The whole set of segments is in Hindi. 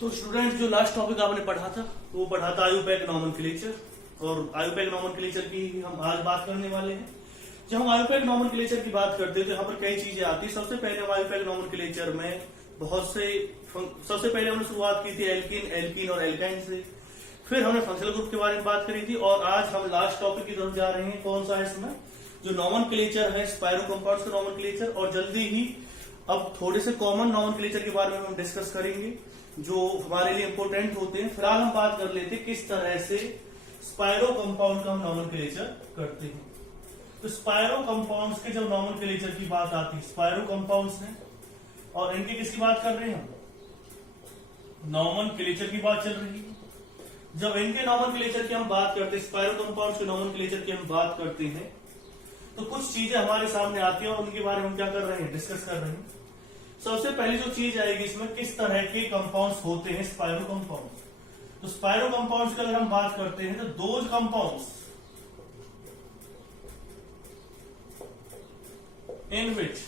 तो स्टूडेंट जो लास्ट टॉपिक आपने पढ़ा था वो पढ़ा था आयुपैक नॉमेनक्लेचर, और आयुपैक नॉमेनक्लेचर की हम आज बात करने वाले हैं। जब हम आयुपैक नॉमेनक्लेचर की बात करते हैं तो यहाँ पर कई चीजें आती है। सबसे पहले हम आयुपैक नॉमेनक्लेचर में सबसे पहले हमने शुरुआत की थी एल्कीन, एल्कीन और एल्काइन से। फिर हमने फंक्शनल ग्रुप के बारे में बात करी थी, और आज हम लास्ट टॉपिक की तरफ जा रहे हैं। कौन सा है इसमें? जो नॉमेनक्लेचर है, स्पाइरो कंपाउंड्स का नॉमेनक्लेचर। और जल्दी ही अब थोड़े से कॉमन नॉमेनक्लेचर के बारे में हम डिस्कस करेंगे जो हमारे लिए इंपॉर्टेंट होते हैं। फिलहाल हम बात कर लेते हैं किस तरह से स्पाइरो कंपाउंड का हम नॉमेनक्लेचर करते हैं। तो स्पाइरो कंपाउंड्स के जब नॉमेनक्लेचर की बात आती है, स्पाइरो कंपाउंड्स है और इनके किसकी बात कर रहे हैं हम? नॉमेनक्लेचर की बात चल रही है। जब इनके नॉमेनक्लेचर की हम बात करते हैं, स्पाइरो कंपाउंड्स के नॉमेनक्लेचर की हम बात करते हैं, तो कुछ चीजें हमारे सामने आती है और उनके बारे में हम क्या कर रहे हैं? डिस्कस कर रहे हैं। सबसे पहली जो चीज आएगी इसमें, किस तरह के कंपाउंड्स होते हैं स्पाइरो कंपाउंड्स। तो स्पाइरो कंपाउंड्स की अगर हम बात करते हैं तो those compounds in which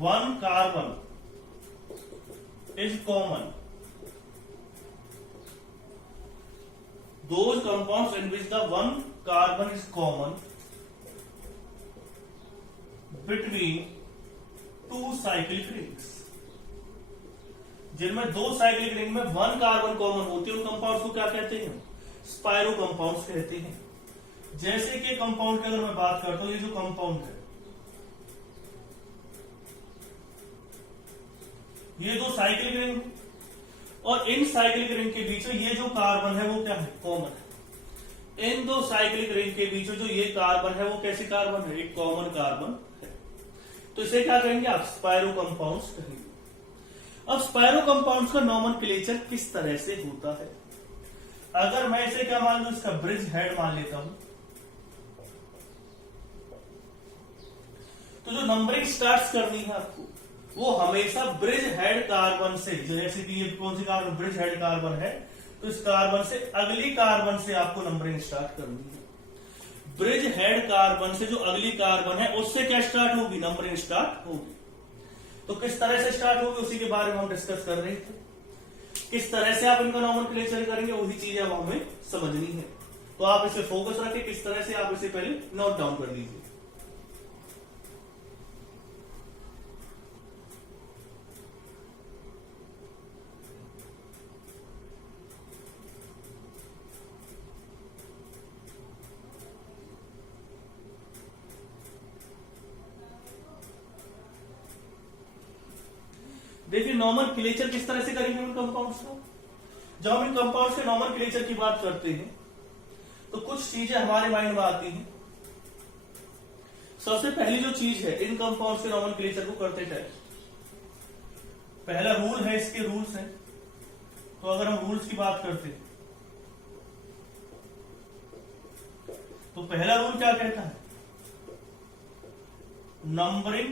one carbon is common, those compounds in which the one carbon is common between two cyclic rings, जिनमें दो साइक्लिक रिंग में वन कार्बन कॉमन होती है, उन कंपाउंड्स को क्या कहते हैं? स्पाइरो कंपाउंड्स कहते हैं। जैसे कि कंपाउंड की अगर मैं बात करता हूं, ये जो कंपाउंड है, ये दो साइक्लिक रिंग, और इन साइक्लिक रिंग के बीच में ये जो कार्बन है वो क्या है? कॉमन है। इन दो साइक्लिक रिंग के बीच में जो ये कार्बन है वो कैसे कार्बन है? एक कॉमन कार्बन है। तो इसे क्या कहेंगे आप? स्पाइरो कंपाउंड्स कहेंगे। अब स्पाइरो कंपाउंड्स का नॉमेनक्लेचर किस तरह से होता है? अगर मैं इसे क्या मान लू? इसका ब्रिज हेड मान लेता हूं, तो जो नंबरिंग स्टार्ट करनी है आपको वो हमेशा ब्रिज हेड कार्बन से, जैसे कि ये कौन सी कार्बन? ब्रिज हेड कार्बन है, तो इस कार्बन से अगली कार्बन से आपको नंबरिंग स्टार्ट करनी है। ब्रिज हेड कार्बन से जो अगली कार्बन है उससे क्या स्टार्ट होगी? नंबरिंग स्टार्ट होगी। तो किस तरह से स्टार्ट होगी उसी के बारे में हम डिस्कस कर रहे थे। किस तरह से आप इनका नॉमेनक्लेचर करेंगे वही चीजें अब हमें समझनी है। तो आप इसे फोकस रखें, किस तरह से आप इसे पहले नोट डाउन कर लीजिए। देखिए नॉमेनक्लेचर किस तरह से करेंगे इन कंपाउंड्स का। जब हम इन कंपाउंड्स के नॉमेनक्लेचर की बात करते हैं तो कुछ चीजें हमारे माइंड में आती हैं। सबसे पहली जो चीज है, इन कंपाउंड्स के नॉमेनक्लेचर को करते टाइम पहला रूल है, इसके रूल्स हैं। तो अगर हम रूल्स की बात करते हैं तो पहला रूल क्या कहता है? Numbering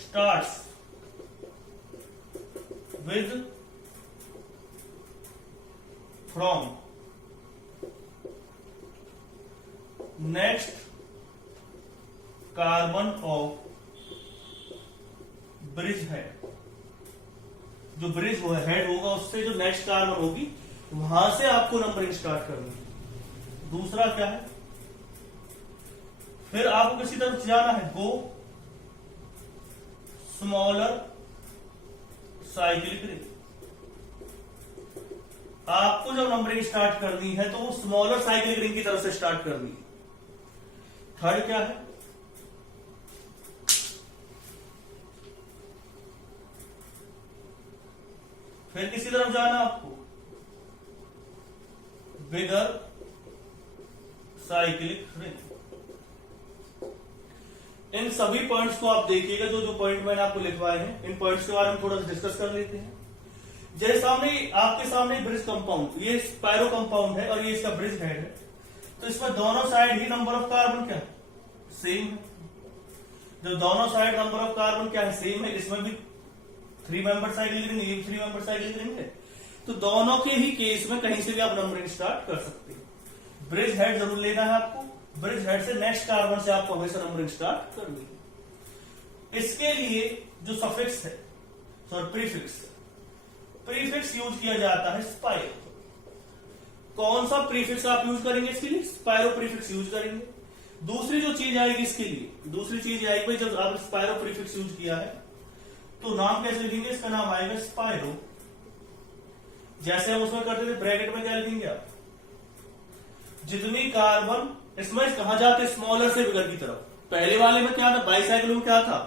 starts with from next carbon of bridge head। जो ब्रिज हेड होगा उससे जो नेक्स्ट कार्बन होगी वहां से आपको नंबरिंग स्टार्ट करनी है। दूसरा क्या है? फिर आपको किसी तरफ जाना है, गो स्मॉलर साइक्लिक रिंग। आपको जब नंबरिंग स्टार्ट करनी है तो वो स्मॉलर साइक्लिक रिंग की तरफ से स्टार्ट करनी है। थर्ड क्या है? फिर किसी तरफ जाना आपको, बिगर साइक्लिक रिंग। इन सभी पॉइंट्स को आप देखिएगा, जो पॉइंट मैंने आपको लिखवाए हैं, इन पॉइंट्स के बारे में थोड़ा डिस्कस कर लेते हैं। जैसे आपके सामने ब्रिज कंपाउंड, ये स्पाइरो कंपाउंड है और ये इसका ब्रिज हेड है, तो इसमें दोनों side he number of carbon क्या है? सेम है। जब दोनों साइड नंबर ऑफ कार्बन क्या है? सेम है। इसमें भी 3 मेंबर साइक्लिक रिंग, ये 3 मेंबर साइक्लिक रिंग है, तो दोनों के ही केस में कहीं से भी आप नंबरिंग स्टार्ट कर सकते हैं। ब्रिज हेड जरूर लेना है आपको, ब्रिज हेड से नेक्स्ट कार्बन से आपको हमेशा नंबरिंग स्टार्ट करनी है। इसके लिए जो सफिक्स है, सॉरी प्रीफिक्स यूज किया जाता है स्पाइरो। कौन सा प्रीफिक्स आप यूज करेंगे इसके लिए? स्पाइरो प्रीफिक्स यूज करेंगे। दूसरी जो चीज आएगी इसके लिए, दूसरी चीज आएगी भाई, जब आप स्पाइरो प्रीफिक्स यूज किया है तो नाम कैसे लिखेंगे? इसका नाम आएगा स्पाइरो। जैसे हम उसमें करते थे, ब्रैकेट में क्या लिखेंगे आप? जितनी कार्बन इसमें कहा जाते स्मॉलर से बिगर की तरफ। पहले वाले में क्या था? बाईसाइकिल में क्या था?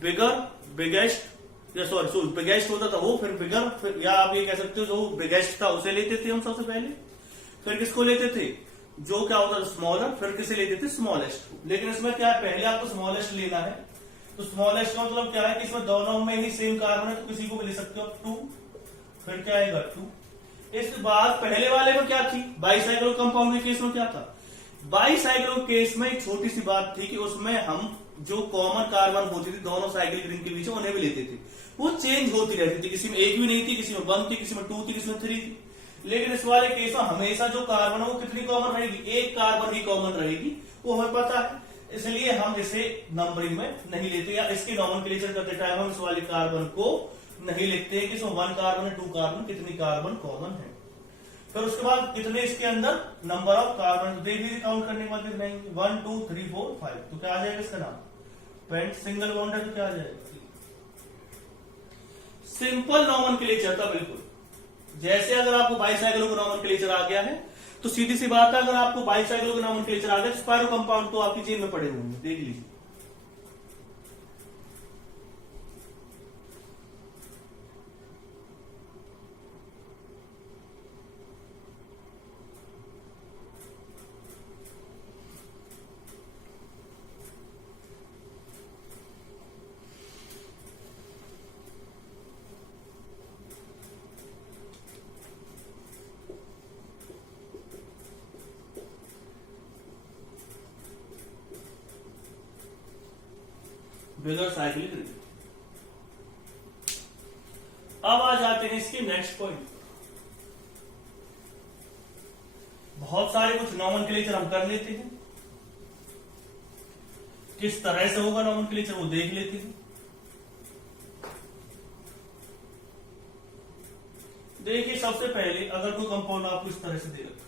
बिगर, बिगेस्ट, या सॉरी बिगेस्ट होता था वो, फिर बिगर, फिर या आप ये कह सकते हो जो बिगेस्ट था उसे लेते थे हम सबसे पहले, फिर किसको लेते थे? जो क्या होता था स्मॉलर, फिर किसे लेते थे? स्मॉलेस्ट। लेकिन इसमें क्या है? पहले आपको स्मॉलेस्ट लेना है, तो स्मॉलेस्ट का मतलब क्या है कि इसमें दोनों में ही सेम कार्बन है, तो किसी को भी ले सकते हो 2, फिर क्या आएगा 2। इस बाद पहले वाले में क्या थी? बाईसाइक्लो कंपाउंड के केस में क्या था? बाईसाइक्लो केस में एक छोटी सी बात थी कि उसमें हम जो कॉमन कार्बन होती थी दोनों साइकिल रिंग के बीच में, उन्हें भी लेते थे। वो चेंज होती रहती थी, किसी में एक भी नहीं थी, किसी में 1 थी, किसी में 2 थी, किसी में 3 थी। लेकिन इस वाले केस में हमेशा जो कार्बन है वो कितनी कॉमन रहेगी? एक कार्बन ही कॉमन रहेगी, वो हमें पता है, इसलिए हम इसे नंबरिंग में नहीं लेते, या इसके नॉमेनक्लेचर करते टाइम हम इस वाले कार्बन को नहीं लिखते कि इसमें 1 कार्बन है, 2 कार्बन, कितनी कार्बन कॉमन है। फिर उसके बाद कितने इसके अंदर नंबर ऑफ कार्बन देख लीजिए, काउंट करने के बाद कितने 1 2 3 4 5, तो क्या आ जाएगा इसका नाम? पेंट। सिंगल बॉन्ड है तो क्या आ जाएगा? सिंपल नॉमेनक्लेचर था बिल्कुल। जैसे अगर आपको बाईसाइक्लो का नॉमेनक्लेचर आ गया है तो सीधी सी बात है, अगर आपको बाईसाइक्लो का नॉमेनक्लेचर आ गया तो स्पाइरो कंपाउंड तो आपकी जेब में पड़े होंगे, देख लीजिए। बिगर साइक्लिक रिंग। अब आ जाते हैं इसके नेक्स्ट पॉइंट। बहुत सारे कुछ नॉमेनक्लेचर हम कर लेते हैं, किस तरह से होगा नॉमेनक्लेचर वो देख लेते हैं। देखिए सबसे पहले अगर कोई कंपाउंड आपको इस तरह से दे रखा,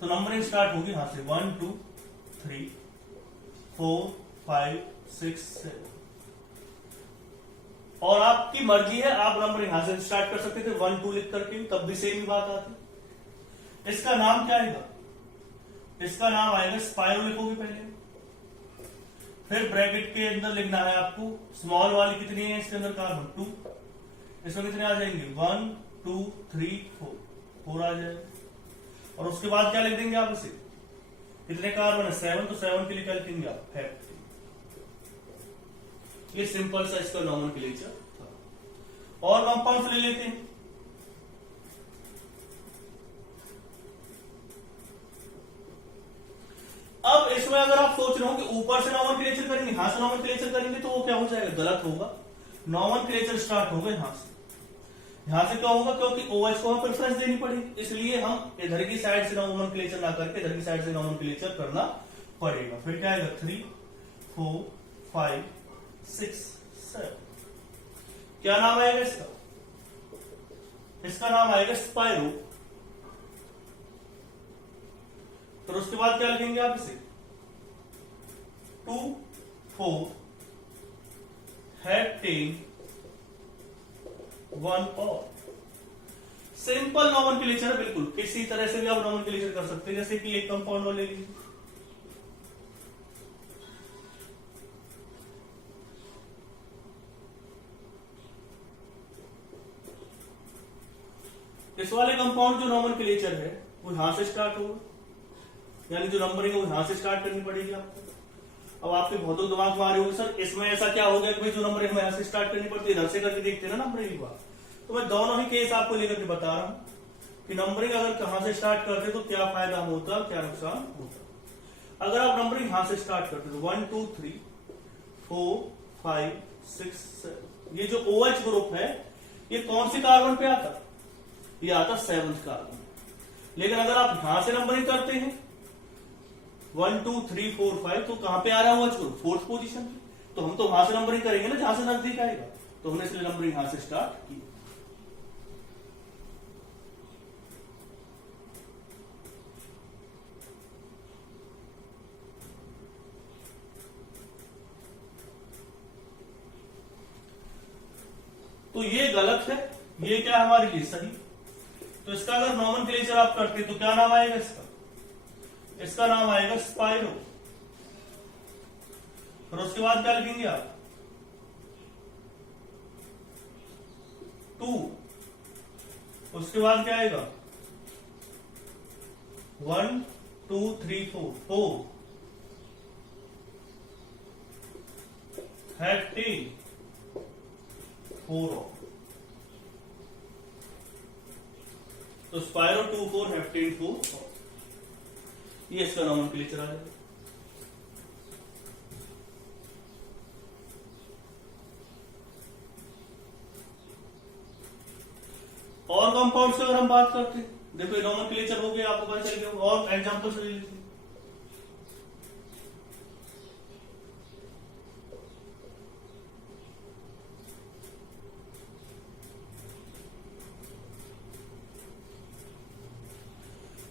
तो नंबरिंग स्टार्ट होगी यहां से 1 2 3 4 5 6 7, और आपकी मर्जी है, आप नंबर यहां से स्टार्ट कर सकते थे 1 2 लिख करके, तब भी सेम ही बात आती। इसका नाम क्या आएगा? इसका नाम आएगा स्पाइरो लिखोगे पहले, फिर ब्रैकेट के अंदर लिखना है आपको स्मॉल वाली कितनी है इसके अंदर कार्बन 2, इसमें कितने आ जाएंगे 1 2 3 4 आ जाएगा, और उसके बाद क्या लिख देंगे आप इसे? कितने कार्बन है 7, तो 7 के लिए क्या लिखेंगे आप? 5। ये सिंपल सा इसका नॉमेनक्लेचर था। और कंपाउंड्स ले लेते हैं। अब इसमें अगर आप सोच रहे हो कि ऊपर से नॉमेनक्लेचर करेंगे, यहां से नॉमेनक्लेचर करेंगे, तो वो क्या हो जाएगा? गलत होगा। नॉमेनक्लेचर स्टार्ट होगा यहां से। यहां से क्या होगा? क्योंकि OH को हमें प्रेफरेंस देनी पड़ेगी, इसलिए हम इधर की साइड से नॉमेनक्लेचर ना करके इधर की साइड से नॉमेनक्लेचर करना पड़ेगा। फिर क्या आएगा 3 4 5 6 7। क्या नाम आएगा इसका? इसका नाम आएगा स्पाइरो। फिर उसके बाद क्या लिखेंगे आप इसे? 2 4 हेक्टेन 1 और। सिंपल नॉमेनक्लेचर है बिल्कुल, किसी तरह से भी आप नॉमेनक्लेचर कर सकते हैं। जैसे कि एक कंपाउंड ले लीजिए, इस वाले कंपाउंड जो नॉमेनक्लेचर है वो यहां से स्टार्ट होगा, यानी जो नंबरिंग है वो यहां से स्टार्ट करनी पड़ेगी आपको। अब आपके बहुत दिमाग में आ रहे होंगे सर इसमें ऐसा क्या हो गया कि भाई जो नंबरिंग हमें यहां से स्टार्ट करनी पड़ती है इधर से करके देखते हैं ना नंबरिंग एक बार। तो मैं दोनों ही केस आपको लेकर के बता रहा हूं कि नंबरिंग अगर कहां से स्टार्ट करते तो क्या फायदा होता, क्या नुकसान होता। अगर आप नंबरिंग यहां से स्टार्ट करते तो 1 2 3 4 5 6 7, ये जो OH ग्रुप है ये कौन सी कार्बन पे आता? ये आता 7th कार्बन। लेकिन अगर आप यहां से नंबरिंग करते हैं 1 2 3 4 5 तो कहां पे आ रहा हुआ छोड़ 4th पोजीशन पे, तो हम तो वहां से नंबरिंग करेंगे ना जहां से नजदीक आएगा, तो हमने इसलिए नंबरिंग यहां से स्टार्ट की। तो ये गलत है, ये क्या हमारे लिए सही। तो इसका अगर नॉमेनक्लेचर आप करते तो क्या नाम आएगा इसका, इसका नाम आएगा स्पाइरो। और उसके बाद क्या लिखेंगे आप 2, उसके बाद क्या आएगा 1 2 3 4 हेक्टेन 4। तो स्पाइरो 2 4 हेप्टेन 4, ये इसका नॉमेनक्लेचर आ जाएगा। और कंपाउंड से अगर हम बात करते हैं, देखो ये नॉमेनक्लेचर हो गया, आपको पता चल गया, और एग्जांपल से ले लीजिए।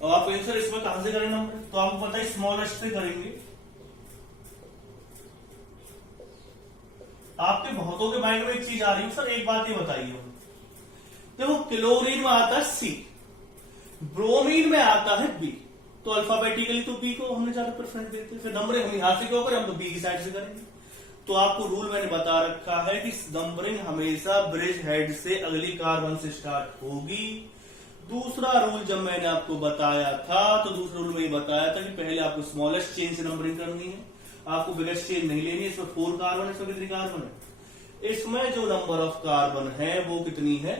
और आप आंसर इसमें कहां से करें नंबर, तो आपको पता है स्मॉलेस्ट से करेंगे। आपके बहुतों के माइंड में एक चीज आ रही है, सर एक बात ये बताइए, देखो क्लोरीन में आता है सी, ब्रोमीन में आता है बी, तो अल्फाबेटिकली तो बी को हमने ज्यादा प्रेफरेंस देते हैं, फिर नंबरिंग हम यहां से क्यों करें, हम तो बी की साइड से करेंगे। तो आपको रूल मैंने बता रखा है कि नंबरिंग हमेशा ब्रिज हेड से अगली कार्बन से स्टार्ट होगी। दूसरा रूल जब मैंने आपको बताया था तो दूसरा रूल में ये बताया था कि पहले आपको स्मॉलेस्ट चेन से नंबरिंग करनी है, आपको बिगेस्ट चेन नहीं लेनी है। इसमें 4 कार्बन है, इसमें कितनी कार्बन है, इसमें जो नंबर ऑफ कार्बन है वो कितनी है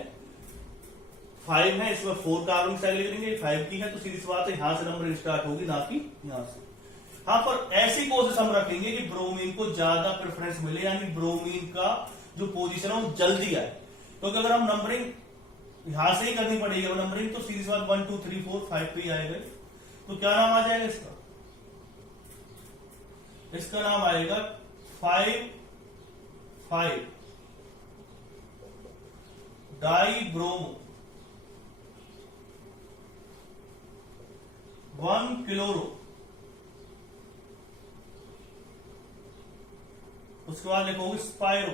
5 है, इसमें 4 कार्बन की साइकिल करेंगे 5 की है, तो सीधी सी बात है यहां से नंबरिंग स्टार्ट होगी, ना कि यहां से। हाँ, पर ऐसी कोशिश हम रखेंगे कि ब्रोमीन को ज्यादा प्रेफरेंस मिले, यानी ब्रोमीन का जो पोजीशन है वो जल्दी आए। क्योंकि अगर हम नंबरिंग यहां से ही करनी पड़ेगी नंबरिंग, तो सीधी सी बात 1 2 3 4 5 पे ही आएगा। तो क्या नाम आ जाएगा इसका, इसका नाम आएगा 5 5 डाई ब्रोमो 1 क्लोरो। उसके बाद लिखोगे स्पाइरो,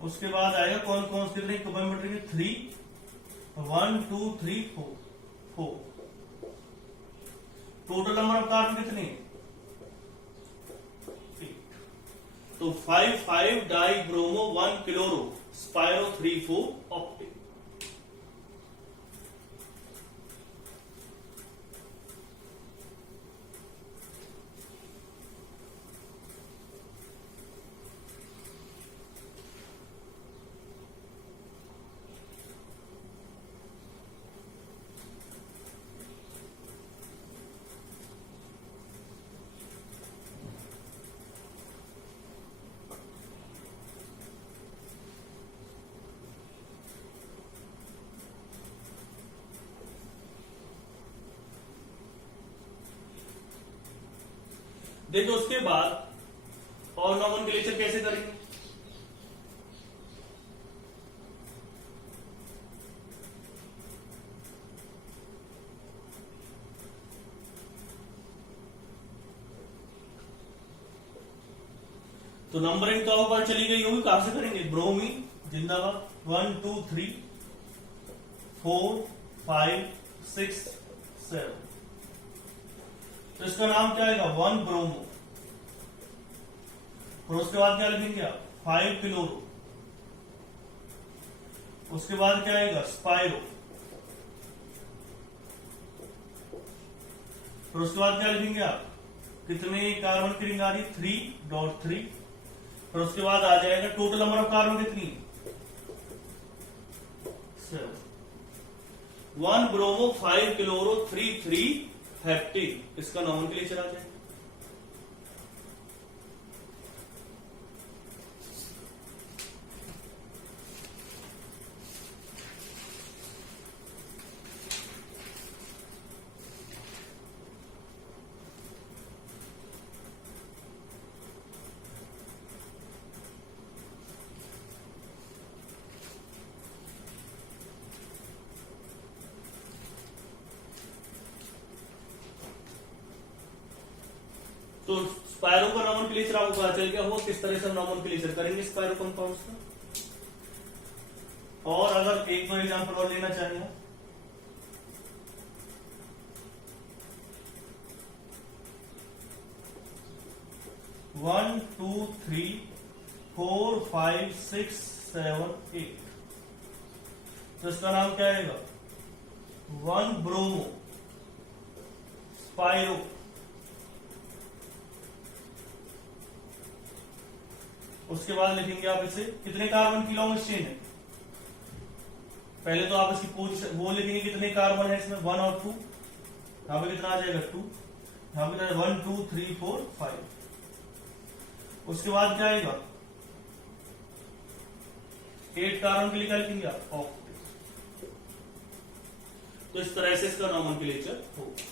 उसके बाद आएगा कौन कौन से कितने कॉम्बिनेटरी में 3 1 2 3 4 टोटल नंबर ऑफ कार्बन कितने, तो 5 5 die bromo 1 chloro spiro 3 4 octane. देखो उसके बाद और नॉमेनक्लेचर कैसे करेंगे, तो नंबरिंग तो ऊपर चली गई होगी, कहां से करेंगे, ब्रोमीन जिंदाबाद 1 2 3 4 5 6 7, तो इसका नाम क्या आएगा 1 ब्रोमो। और उसके बाद क्या लिखेंगे आप 5 क्लोरो, उसके बाद क्या आएगा स्पाइरो, और उसके बाद क्या लिखेंगे आप कितने कार्बन की रिंग आ रही 3.3, और उसके बाद आ जाएगा टोटल नंबर ऑफ कार्बन कितनी 7, 1 ब्रोमो 5 क्लोरो 3 3 हेप्टेन, इसका नॉमेनक्लेचर आ जाएगा। तो स्पायरो का नॉमेनक्लेचर आपको पता चल गया हो किस तरह से हम नॉमेनक्लेचर करेंगे स्पायरो कंपाउंड्स का। और अगर एक दो एग्जांपल और लेना चाहेंगे 1 2 3 4 5 6 7 8, तो इसका नाम क्या आएगा 1 ब्रोमो स्पायरो। उसके बाद लिखेंगे आप इसे कितने कार्बन की लॉन्ग चेन है। पहले तो आप इसकी पोजीशन वो लिखेंगे कितने कार्बन है इसमें 1 और 2, यहां पे कितना आ जाएगा 2, यहां पे 1 2 3 4 5। उसके बाद क्या आएगा 8 कार्बन के लिए क्या लिखेंगे आप ऑक्टेट। तो इस तरह से इसका नॉमेनक्लेचर होगा।